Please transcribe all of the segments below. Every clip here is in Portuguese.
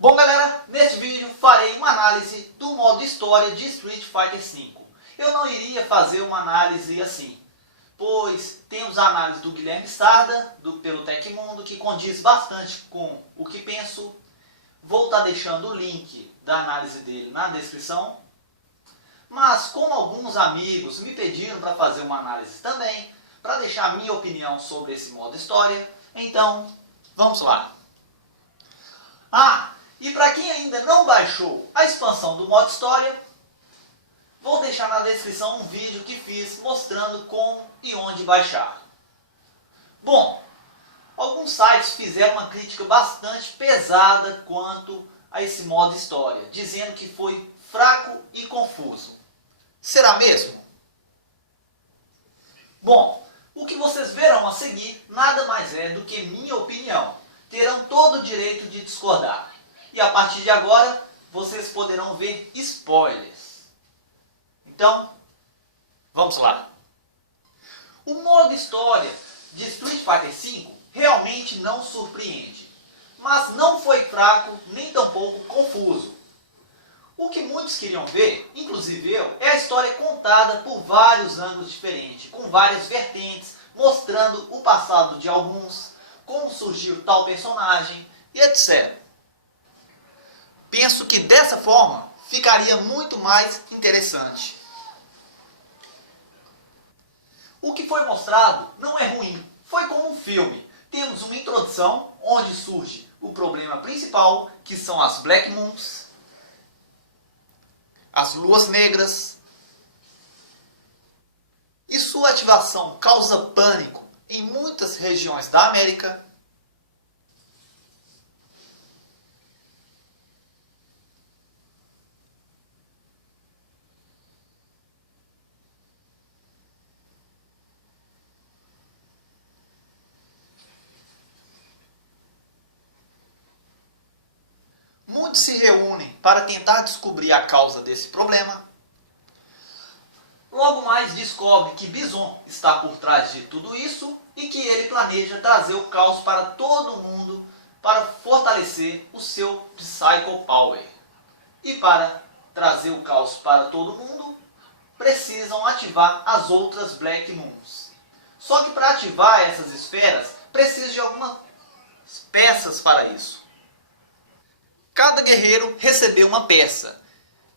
Bom galera, neste vídeo farei uma análise do modo história de Street Fighter V. Eu não iria fazer uma análise assim, pois temos a análise do Guilherme Sarda, pelo Tecmundo, que condiz bastante com o que penso. Vou estar deixando o link da análise dele na descrição. Mas como alguns amigos me pediram para fazer uma análise também, para deixar a minha opinião sobre esse modo história, então vamos lá. E para quem ainda não baixou a expansão do modo história, vou deixar na descrição um vídeo que fiz mostrando como e onde baixar. Bom, alguns sites fizeram uma crítica bastante pesada quanto a esse modo história, dizendo que foi fraco e confuso. Será mesmo? Bom, o que vocês verão a seguir nada mais é do que minha opinião. Terão todo o direito de discordar. E a partir de agora, vocês poderão ver spoilers. Então, vamos lá. O modo história de Street Fighter V realmente não surpreende. Mas não foi fraco, nem tampouco confuso. O que muitos queriam ver, inclusive eu, é a história contada por vários ângulos diferentes, com várias vertentes, mostrando o passado de alguns, como surgiu tal personagem e etc. Penso que dessa forma ficaria muito mais interessante. O que foi mostrado não é ruim, foi como um filme. Temos uma introdução onde surge o problema principal, que são as Black Moons, as luas negras, e sua ativação causa pânico em muitas regiões da América. Muitos se reúnem para tentar descobrir a causa desse problema. Logo mais descobre que Bison está por trás de tudo isso e que ele planeja trazer o caos para todo mundo para fortalecer o seu Psycho Power. E para trazer o caos para todo mundo, precisam ativar as outras Black Moons. Só que para ativar essas esferas, precisa de algumas peças para isso. Cada guerreiro recebeu uma peça,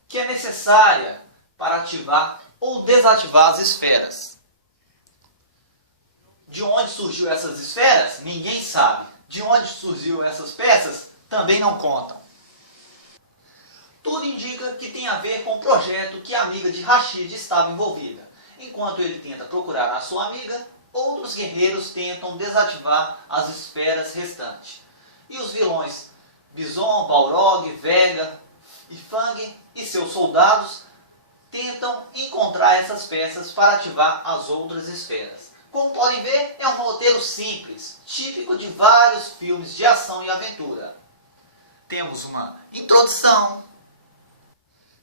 que é necessária para ativar ou desativar as esferas. De onde surgiu essas esferas? Ninguém sabe. De onde surgiu essas peças? Também não contam. Tudo indica que tem a ver com o projeto que a amiga de Rashid estava envolvida. Enquanto ele tenta procurar a sua amiga, outros guerreiros tentam desativar as esferas restantes. E os vilões Bison, Balrog, Vega e Fang e seus soldados tentam encontrar essas peças para ativar as outras esferas. Como podem ver, é um roteiro simples, típico de vários filmes de ação e aventura. Temos uma introdução,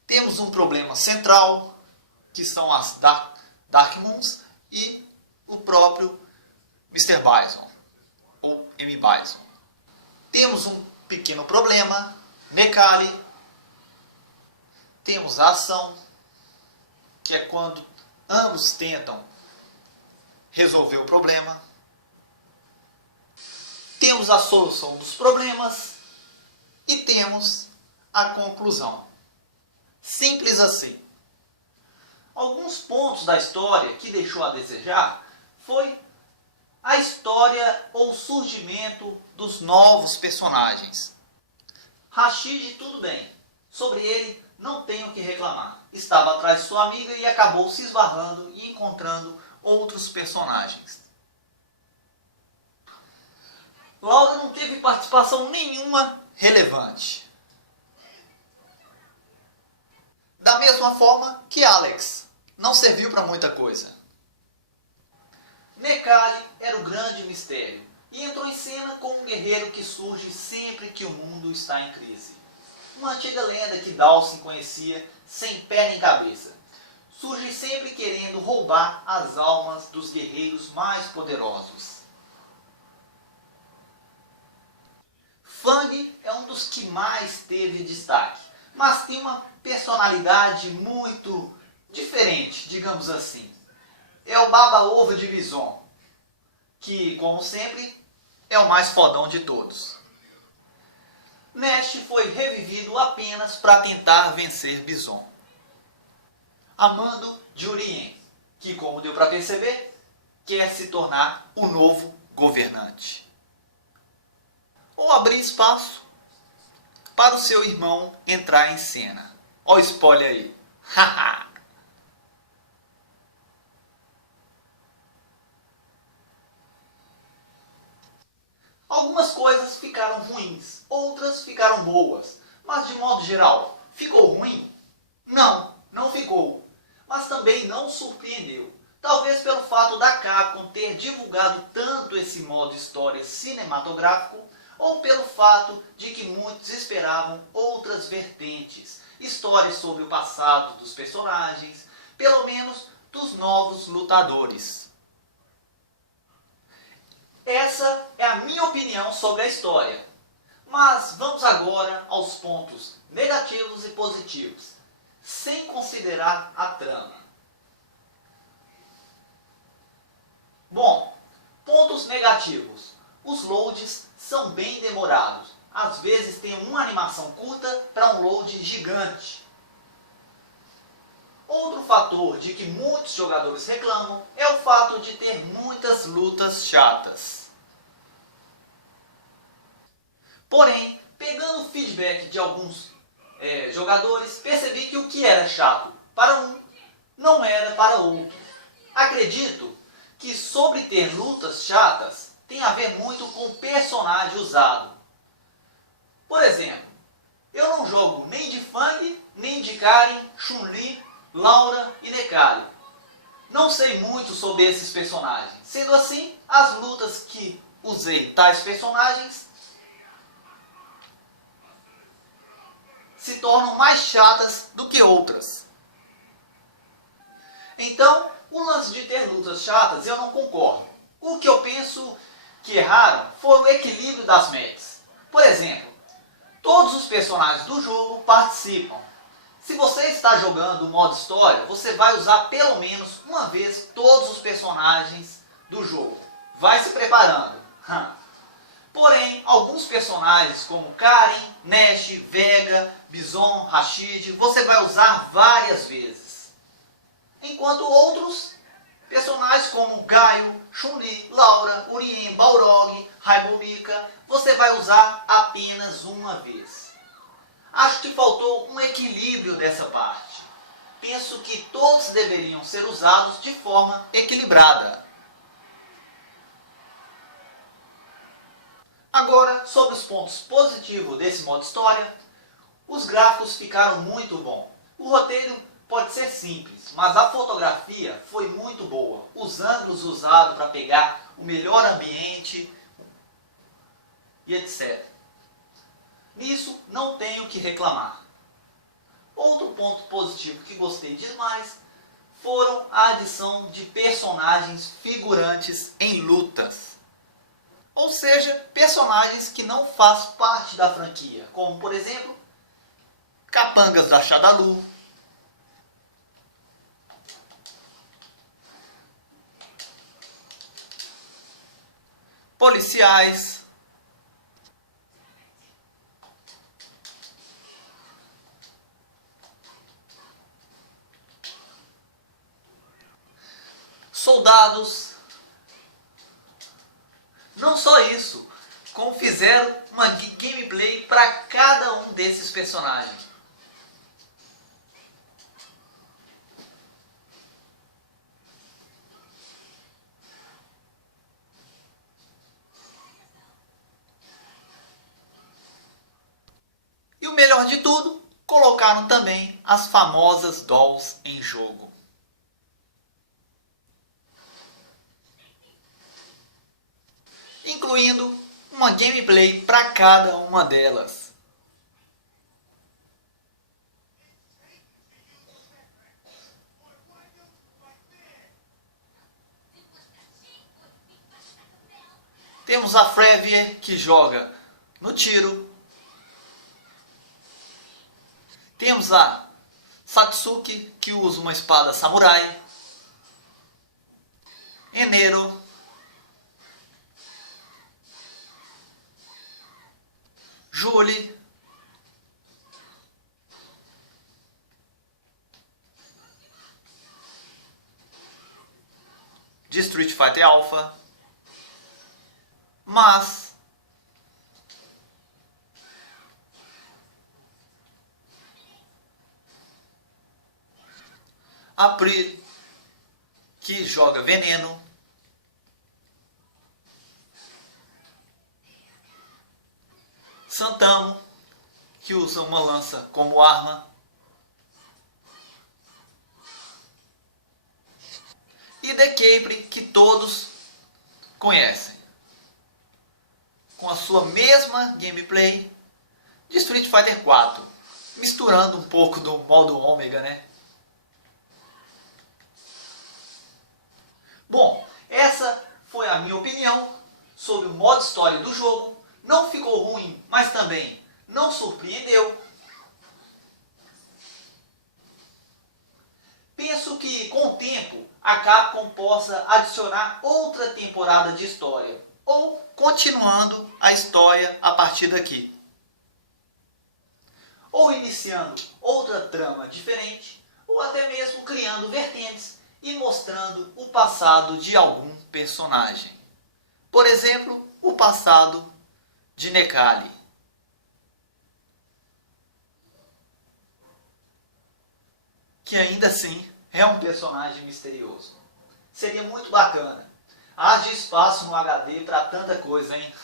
temos um problema central, que são as Dark Moons e o próprio Mr. Bison, ou M. Bison. Temos um pequeno problema, Necalli. Temos a ação, que é quando ambos tentam resolver o problema. Temos a solução dos problemas e temos a conclusão. Simples assim. Alguns pontos da história que deixou a desejar foi a história ou surgimento dos novos personagens. Rashid, tudo bem. Sobre ele, não tenho o que reclamar. Estava atrás de sua amiga e acabou se esbarrando e encontrando outros personagens. Laura não teve participação nenhuma relevante. Da mesma forma que Alex não serviu para muita coisa. Necalli era o grande mistério e entrou em cena como um guerreiro que surge sempre que o mundo está em crise. Uma antiga lenda que Dhalsim conhecia sem pé nem cabeça. Surge sempre querendo roubar as almas dos guerreiros mais poderosos. Fang é um dos que mais teve destaque, mas tem uma personalidade muito diferente, digamos assim. É o Baba-Ovo de Bison, que, como sempre, é o mais fodão de todos. Nash foi revivido apenas para tentar vencer Bison. Amando Jurien, que, como deu para perceber, quer se tornar o novo governante. Ou abrir espaço para o seu irmão entrar em cena. Ó o spoiler aí. Haha! Algumas coisas ficaram ruins, outras ficaram boas. Mas de modo geral, ficou ruim? Não, não ficou. Mas também não surpreendeu. Talvez pelo fato da Capcom ter divulgado tanto esse modo história cinematográfico, ou pelo fato de que muitos esperavam outras vertentes, histórias sobre o passado dos personagens, pelo menos dos novos lutadores. Essa é a minha opinião sobre a história. Mas vamos agora aos pontos negativos e positivos, sem considerar a trama. Bom, pontos negativos. Os loads são bem demorados. Às vezes tem uma animação curta para um load gigante. Outro fator de que muitos jogadores reclamam é o fato de ter muitas lutas chatas. Porém, pegando o feedback de alguns jogadores, percebi que o que era chato para um não era para outro. Acredito que sobre ter lutas chatas tem a ver muito com o personagem usado. Por exemplo, eu não jogo nem de Fang, nem de Karin, Chun-Li, Laura e Necalli. Não sei muito sobre esses personagens. Sendo assim, as lutas que usei tais personagens se tornam mais chatas do que outras. Então, o lance de ter lutas chatas eu não concordo. O que eu penso que erraram foi o equilíbrio das matches. Por exemplo, todos os personagens do jogo participam. Se você está jogando o modo história, você vai usar pelo menos uma vez todos os personagens do jogo. Vai se preparando. Porém, alguns personagens como Karin, Nash, Vega, Bison, Rashid, você vai usar várias vezes. Enquanto outros personagens como Gaio, Chun-Li, Laura, Urien, Balrog, Raibo Mika, você vai usar apenas uma vez. Acho que faltou um equilíbrio dessa parte. Penso que todos deveriam ser usados de forma equilibrada. Agora, sobre os pontos positivos desse modo história, os gráficos ficaram muito bons. O roteiro pode ser simples, mas a fotografia foi muito boa. Os ângulos usados para pegar o melhor ambiente e etc. Nisso não tenho que reclamar. Outro ponto positivo que gostei demais foram a adição de personagens figurantes em lutas. Ou seja, personagens que não fazem parte da franquia, como por exemplo, capangas da Shadalu, policiais, soldados. Não só isso, como fizeram uma gameplay para cada um desses personagens. E o melhor de tudo, colocaram também as famosas dolls em jogo. Incluindo uma gameplay para cada uma delas. Temos a Frevier, que joga no tiro. Temos a Satsuki, que usa uma espada samurai. Enero. Julie. De Street Fighter Alpha. Mas April, que joga veneno. Santamo, que usa uma lança como arma. E The Capri, que todos conhecem, com a sua mesma gameplay de Street Fighter 4, misturando um pouco do modo Ômega, né? Bom, essa foi a minha opinião sobre o modo história do jogo. Não ficou ruim, mas também não surpreendeu. Penso que com o tempo a Capcom possa adicionar outra temporada de história, ou continuando a história a partir daqui, ou iniciando outra trama diferente, ou até mesmo criando vertentes e mostrando o passado de algum personagem. Por exemplo, o passado de Necalli. Que ainda assim é um personagem misterioso. Seria muito bacana. Haja espaço no HD para tanta coisa, hein?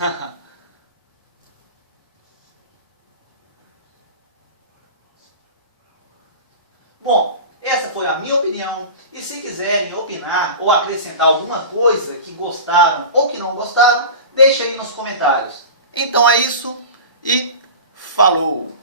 Bom, essa foi a minha opinião. E se quiserem opinar ou acrescentar alguma coisa que gostaram ou que não gostaram, deixa aí nos comentários. Então é isso e falou!